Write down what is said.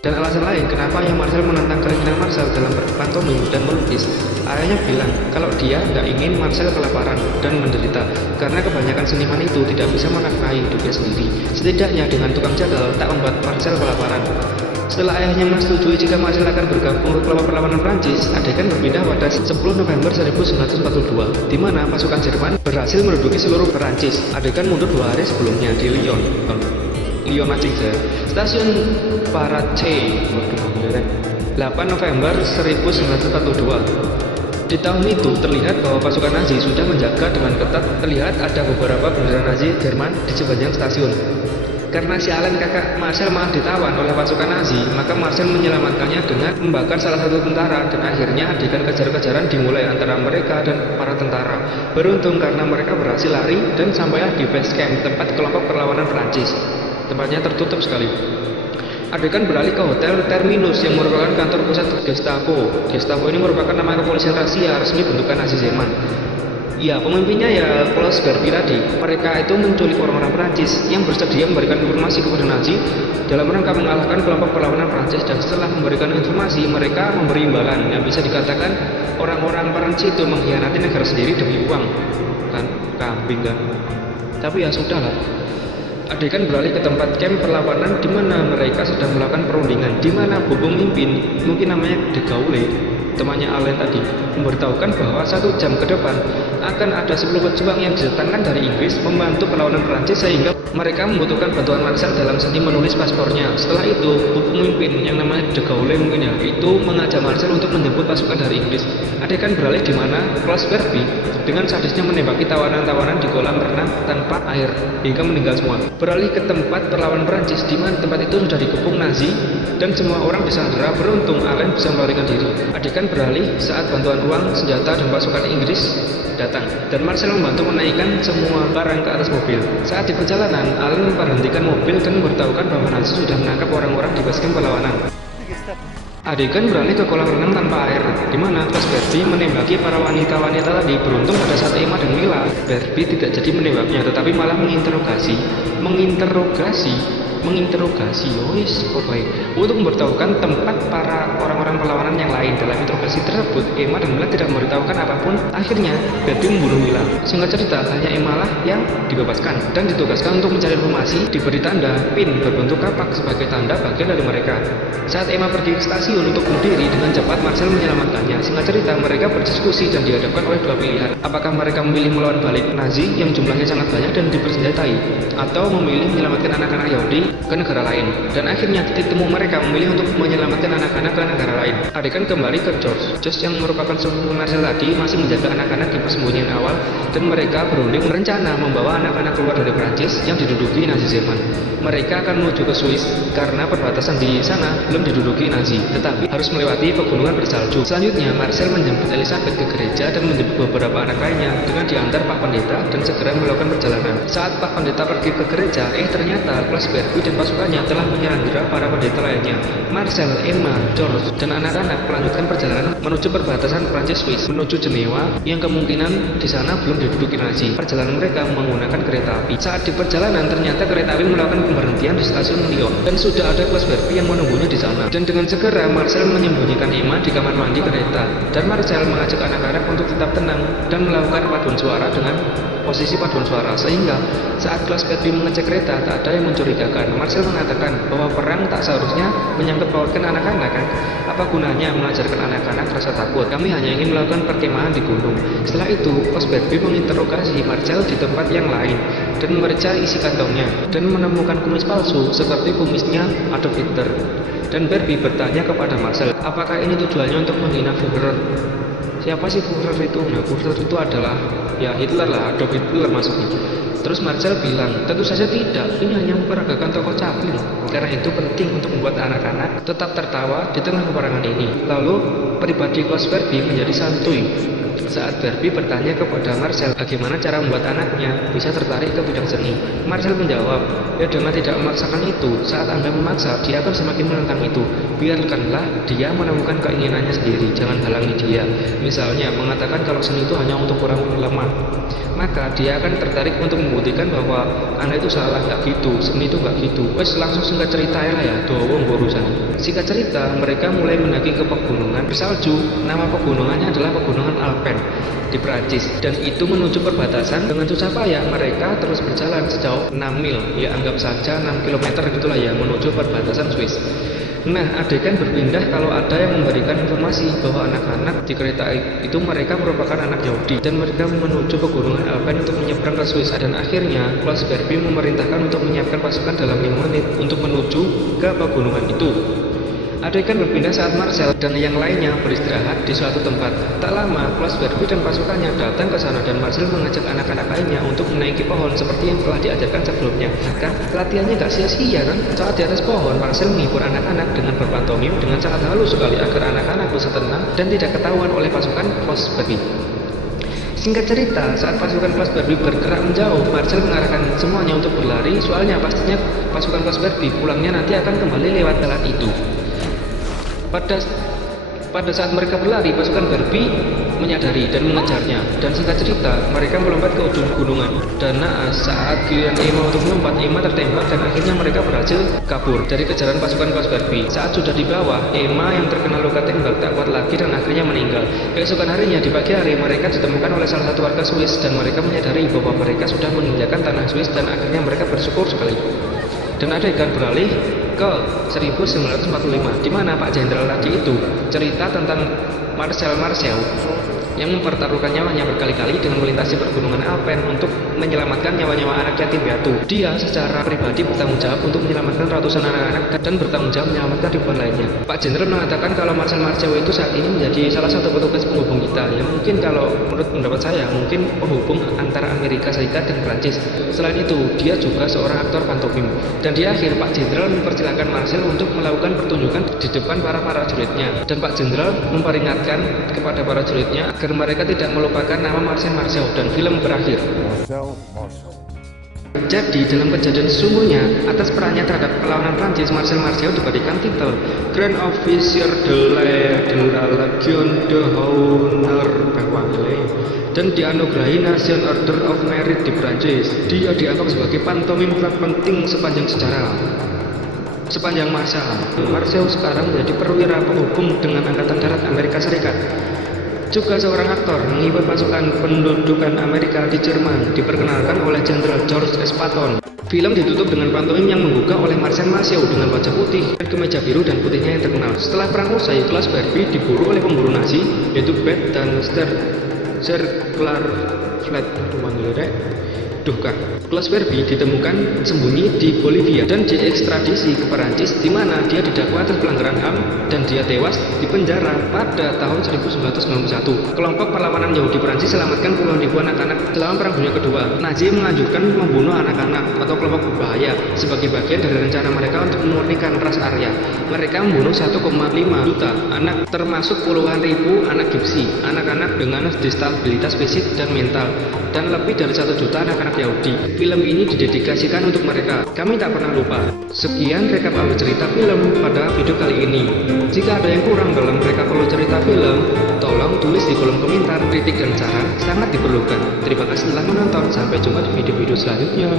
Dan alasan lain kenapa ayah Marcel menentang keinginan Marcel dalam berpantomim dan melukis, ayahnya bilang kalau dia nggak ingin Marcel kelaparan dan menderita, karena kebanyakan seniman itu tidak bisa menafkahi hidupnya sendiri. Setidaknya dengan tukang jagal tak membuat Marcel kelaparan. Setelah ayahnya menyetujui jika Marcel akan bergabung ke kelompok perlawanan Prancis, adegan berpindah pada 10 November 1942, di mana pasukan Jerman berhasil menduduki seluruh Prancis. Adegan mundur 2 hari sebelumnya di Lyon Aceh, stasiun Parache, 8 November 1942. Di tahun itu terlihat bahwa pasukan Nazi sudah menjaga dengan ketat. Terlihat ada beberapa bendera Nazi Jerman di sepanjang stasiun. Karena si Allen kakak Marcel malah ditawan oleh pasukan Nazi, maka Marcel menyelamatkannya dengan membakar salah satu tentara, dan akhirnya adegan kejar-kejaran dimulai antara mereka dan para tentara. Beruntung karena mereka berhasil lari dan sampailah di base camp tempat kelompok perlawanan Prancis. Tempatnya tertutup sekali. Adegan beralih ke Hotel Terminus yang merupakan kantor pusat Gestapo. Gestapo ini merupakan nama kepolisian rahasia resmi bentukan Nazi Jerman. Ya, pemimpinnya ya Klaus Barbie tadi. Mereka itu menculik orang-orang Prancis yang bersedia memberikan informasi kepada Nazi dalam rangka mengalahkan kelompok perlawanan Prancis, dan setelah memberikan informasi, mereka memberi imbalan. Yang bisa dikatakan orang-orang Prancis itu mengkhianati negara sendiri demi uang. Kan kambing kan. Tapi ya sudahlah. Adegan beralih ke tempat camp perlawanan di mana mereka sedang melakukan perundingan, di mana pemimpin, mungkin namanya De Gaulle, temannya Allen tadi, memberitahukan bahwa 1 jam ke depan akan ada 10 pejuang yang didatangkan dari Inggris membantu perlawanan Prancis, sehingga mereka membutuhkan bantuan Marcel dalam seni menulis paspornya. Setelah itu, pemimpin yang namanya De Gaulle mungkin ya, itu mengajak Marcel untuk menjemput pasukan dari Inggris. Adegan beralih di mana Klaus Barbie dengan sadisnya menembaki tawanan-tawanan di kolam renang tanpa air hingga meninggal semua. Beralih ke tempat perlawanan Prancis, di mana tempat itu sudah dikepung Nazi dan semua orang disandera. Beruntung Allen bisa melarikan diri. Adegan beralih saat bantuan uang, senjata, dan pasukan Inggris datang, dan Marcel membantu menaikkan semua barang ke atas mobil. Saat di perjalanan, Allen memberhentikan mobil dan memberitahukan bahwa Nazi sudah menangkap orang-orang di basecamp perlawanan. Adegan beralih ke kolam renang tanpa air, di mana Klaus Barbie menembaki para wanita-wanita tadi. Beruntung pada saat Emma dan Mila, Barbie tidak jadi menembaknya, tetapi malah menginterogasi untuk memberitahukan tempat para orang-orang perlawanan yang lain. Dalam interogasi tersebut, Emma dan Mila tidak memberitahukan apapun. Akhirnya Barbie membunuh Mila. Singkat cerita, hanya Emma lah yang dibebaskan dan ditugaskan untuk mencari informasi. Diberi tanda pin berbentuk kapak sebagai tanda bagian dari mereka. Saat Emma pergi ke stasiun untuk bunuh diri, dengan cepat Marcel menyelamatkannya. Singkat cerita, mereka berdiskusi dan dihadapkan oleh dua pilihan. Apakah mereka memilih melawan balik Nazi yang jumlahnya sangat banyak dan dipersenjatai, atau memilih menyelamatkan anak-anak Yahudi ke negara lain. Dan akhirnya titik temu mereka memilih untuk menyelamatkan anak-anak ke negara lain. Adegan kembali ke George yang merupakan sepupu Marcel tadi masih menjaga anak-anak di persembunyian awal, dan mereka berunding berencana membawa anak-anak keluar dari Prancis yang diduduki Nazi Jerman. Mereka akan menuju ke Swiss karena perbatasan di sana belum diduduki Nazi, tetapi harus melewati pegunungan bersalju. Selanjutnya, Marcel menjemput Elizabeth ke gereja dan menjemput beberapa anak lainnya dengan diantar Pak Pendeta dan segera melakukan perjalanan. Saat Pak Pendeta pergi ke gereja, ternyata Klaus Barbie dan pasukannya telah menyandera para pendeta lainnya. Marcel, Emma, George, dan anak-anak melanjutkan perjalanan menuju perbatasan Prancis-Swiss, menuju Jenewa yang kemungkinan di sana belum diduduki Nazi. Perjalanan mereka menggunakan kereta api. Saat di perjalanan, ternyata kereta api melakukan pemberhentian di stasiun Lyon, dan sudah ada Klaus Barbie yang menunggunya di sana. Dan dengan segera Marcel menyembunyikan Emma di kamar mandi kereta, dan Marcel mengajak anak-anak untuk tetap tenang dan melakukan paduan suara dengan posisi paduan suara, sehingga saat Klaus Barbie mengecek kereta tak ada yang mencurigakan. Marcel mengatakan bahwa perang tak seharusnya menyangkut pautkan anak-anak kan? Apa gunanya mengajarkan anak-anak rasa takut? Kami hanya ingin melakukan perkemahan di gunung. Setelah itu, Klaus Barbie menginterogasi Marcel di tempat yang lain dan memeriksa isi kantongnya dan menemukan kumis palsu seperti kumisnya Adolf Hitler. Dan Barbie bertanya kepada Marcel, apakah ini tujuannya untuk menghina Führer? Siapa sih Führer itu? Nah, Führer itu adalah ya Hitler lah, Adolf Hitler maksudnya. Terus Marcel bilang, tentu saja tidak, ini hanya memperagakan tokoh Chaplin. Karena itu penting untuk membuat anak-anak tetap tertawa di tengah peperangan ini. Lalu pribadi Klaus Barbie menjadi santuy saat Barbie bertanya kepada Marcel bagaimana cara membuat anaknya bisa tertarik ke bidang seni. Marcel menjawab, ya dengan tidak memaksakan itu. Saat Anda memaksa, dia akan semakin menentang itu. Biarkanlah dia menemukan keinginannya sendiri, jangan halangi dia. Misalnya mengatakan kalau seni itu hanya untuk orang lemah, maka dia akan tertarik untuk membuktikan bahwa Anda itu salah, nggak gitu, seni itu nggak gitu. Wes langsung singkat cerita ya, doang urusan. Singkat cerita, mereka mulai mendaki ke pegunungan bersalju. Nama pegunungannya adalah Pegunungan Alpen di Prancis, dan itu menuju perbatasan. Dengan susah payah mereka terus berjalan sejauh 6 mil, ya anggap saja 6 km gitulah ya, menuju perbatasan Swiss. Nah, adegan berpindah kalau ada yang memberikan informasi bahwa anak-anak di kereta itu mereka merupakan anak Yahudi dan mereka menuju pegunungan Alpen untuk menyeberang ke Swiss. Dan akhirnya Klaus Barbie memerintahkan untuk menyiapkan pasukan dalam 5 menit untuk menuju ke pegunungan itu. Adegan berpindah saat Marcel dan yang lainnya beristirahat di suatu tempat. Tak lama, Klaus Barbie dan pasukannya datang ke sana dan Marcel mengajak anak-anak lainnya untuk menaiki pohon seperti yang telah diajarkan sebelumnya. Kan latihannya gak sia-sia kan? Saat di atas pohon, Marcel menghibur anak-anak dengan berpantomim dengan sangat halus sekali agar anak-anak bisa tenang dan tidak ketahuan oleh pasukan Klaus Barbie. Singkat cerita, saat pasukan Klaus Barbie bergerak menjauh, Marcel mengarahkan semuanya untuk berlari, soalnya pastinya pasukan Klaus Barbie pulangnya nanti akan kembali lewat jalan itu. Pada saat mereka berlari, pasukan Barbie menyadari dan mengejarnya. Dan singkat cerita, mereka melompat ke ujung gunungan. Dan naas saat giliran Emma untuk melompat, Emma tertembak dan akhirnya mereka berhasil kabur dari kejaran pasukan Klaus Barbie. Saat sudah di bawah, Emma yang terkena luka tembak tak kuat lagi dan akhirnya meninggal. Keesokan harinya, di pagi hari, mereka ditemukan oleh salah satu warga Swiss dan mereka menyadari bahwa mereka sudah meninggalkan tanah Swiss dan akhirnya mereka bersyukur sekali. Dan adegan beralih ke 1945, di mana Pak Jenderal tadi itu cerita tentang Marcel yang mempertaruhkan nyawanya berkali-kali dengan melintasi pergunungan Alpen untuk menyelamatkan nyawa-nyawa anak yatim piatu. Dia secara pribadi bertanggung jawab untuk menyelamatkan ratusan anak-anak dan bertanggung jawab menyelamatkan ribuan lainnya. Pak Jenderal mengatakan kalau Marcel itu saat ini menjadi salah satu petugas penghubung kita. Ya mungkin kalau menurut pendapat saya, mungkin penghubung antara Amerika Serikat dan Prancis. Selain itu, dia juga seorang aktor pantomim. Dan di akhir, Pak Jenderal mempersilahkan Marcel untuk melakukan pertunjukan di depan para prajuritnya. Dan Pak Jenderal memperingatkan kepada para prajuritnya agar mereka tidak melupakan nama Marcel dan film berakhir. Jadi dalam kejadian sesungguhnya, atas perannya terhadap perlawanan Prancis, Marcel diberikan titel Grand Officier de la Legion d'Honneur dan dianugerahi National Order of Merit di Prancis. Dia dianggap sebagai pantomim terpenting sepanjang sejarah. Sepanjang masa, Marcel sekarang menjadi perwira penghubung dengan Angkatan Darat Amerika Serikat. Juga seorang aktor menghibur pasukan pendudukan Amerika di Jerman, diperkenalkan oleh Jenderal George S. Patton. Film ditutup dengan pantomim yang menggugah oley Marcel dengan wajah putih dan kemeja biru dan putihnya yang terkenal. Setelah perang usai, Klaus Barbie diburu oleh pemburu Nazi, yaitu Beth dan Klaus Barbie ditemukan sembunyi di Bolivia dan diekstradisi ke Perancis, di mana dia didakwa atas pelanggaran HAM dan dia tewas di penjara pada tahun 1991. Kelompok perlawanan Yahudi Perancis selamatkan puluhan ribu anak-anak selama Perang Dunia Kedua. Nazi menganjurkan membunuh anak-anak atau kelompok berbahaya sebagai bagian dari rencana mereka untuk memurnikan ras Arya. Mereka membunuh 1,5 juta anak, termasuk puluhan ribu anak Gipsi, anak-anak dengan disabilitas fisik dan mental, dan lebih dari 1 juta anak-anak Yahudi. Film ini didedikasikan untuk mereka. Kami tak pernah lupa. Sekian rekap alur cerita film pada video kali ini. Jika ada yang kurang dalam rekap alur cerita film, tolong tulis di kolom komentar. Kritik dan saran sangat diperlukan. Terima kasih telah menonton. Sampai jumpa di video-video selanjutnya.